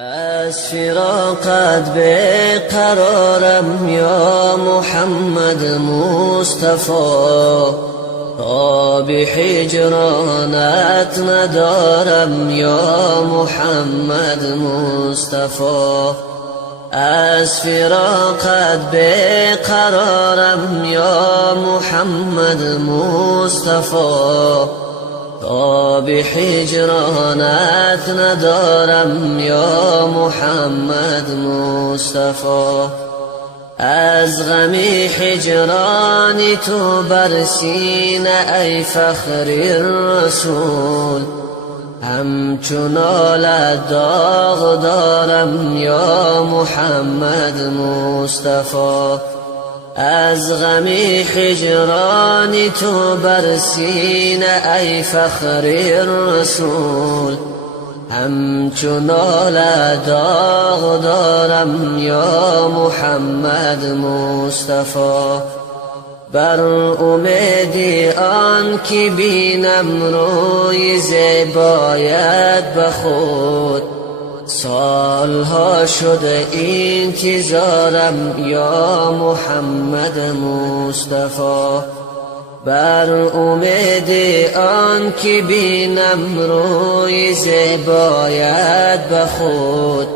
از فراقت بیقرارم یا محمد مصطفی، آب هجرانت ندارم یا محمد مصطفی. از فراقت بیقرارم یا محمد مصطفی، آب هجرانت ندارم یا محمد مصطفی. از غم هجران تو بر سینه ای فخر الرسول، همچون آلت داغ دارم یا محمد مصطفی. از غم هجران تو بر سینه ای فخر الرسول، همچون آلت داغ دارم یا محمد مصطفی. بر امید آن که بینم روی زیبایت به خود، سالها شده انتظارم یا محمد مصطفی. بر امید آن که بینم روی زیبایت به خود،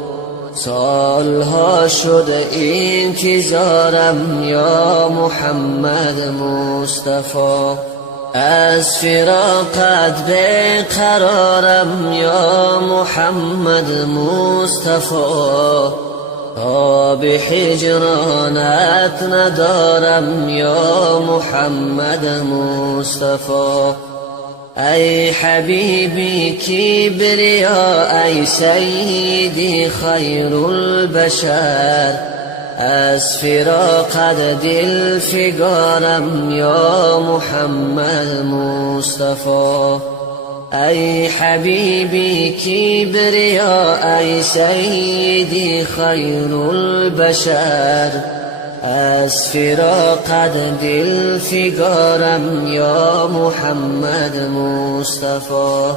سالها شده انتظارم یا محمد مصطفی. از فراقت بیقرارم یا محمد مصطفی، آب هجرانت ندارم یا محمد مصطفی. ای حبیبی کبریا، ای سیدی خیر البشر، از فراقت دل فگارم یا محمد مصطفی. ای حبیبی کبریا، ای سیدی خیر البشر، از فراقت دل فگارم یا محمد مصطفی.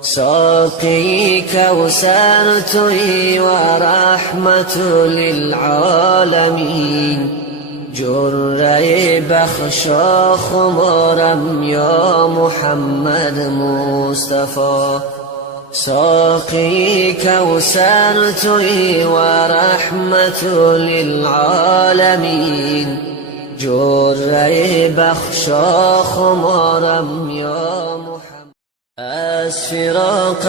ساقی کوثر تویی و رحمت للعالمین، جرعه بخشا خمارم یا محمد مصطفی. ساقی کوثر تویی و رحمت للعالمین، جرعه بخشا خمارم یا محمد. از فراق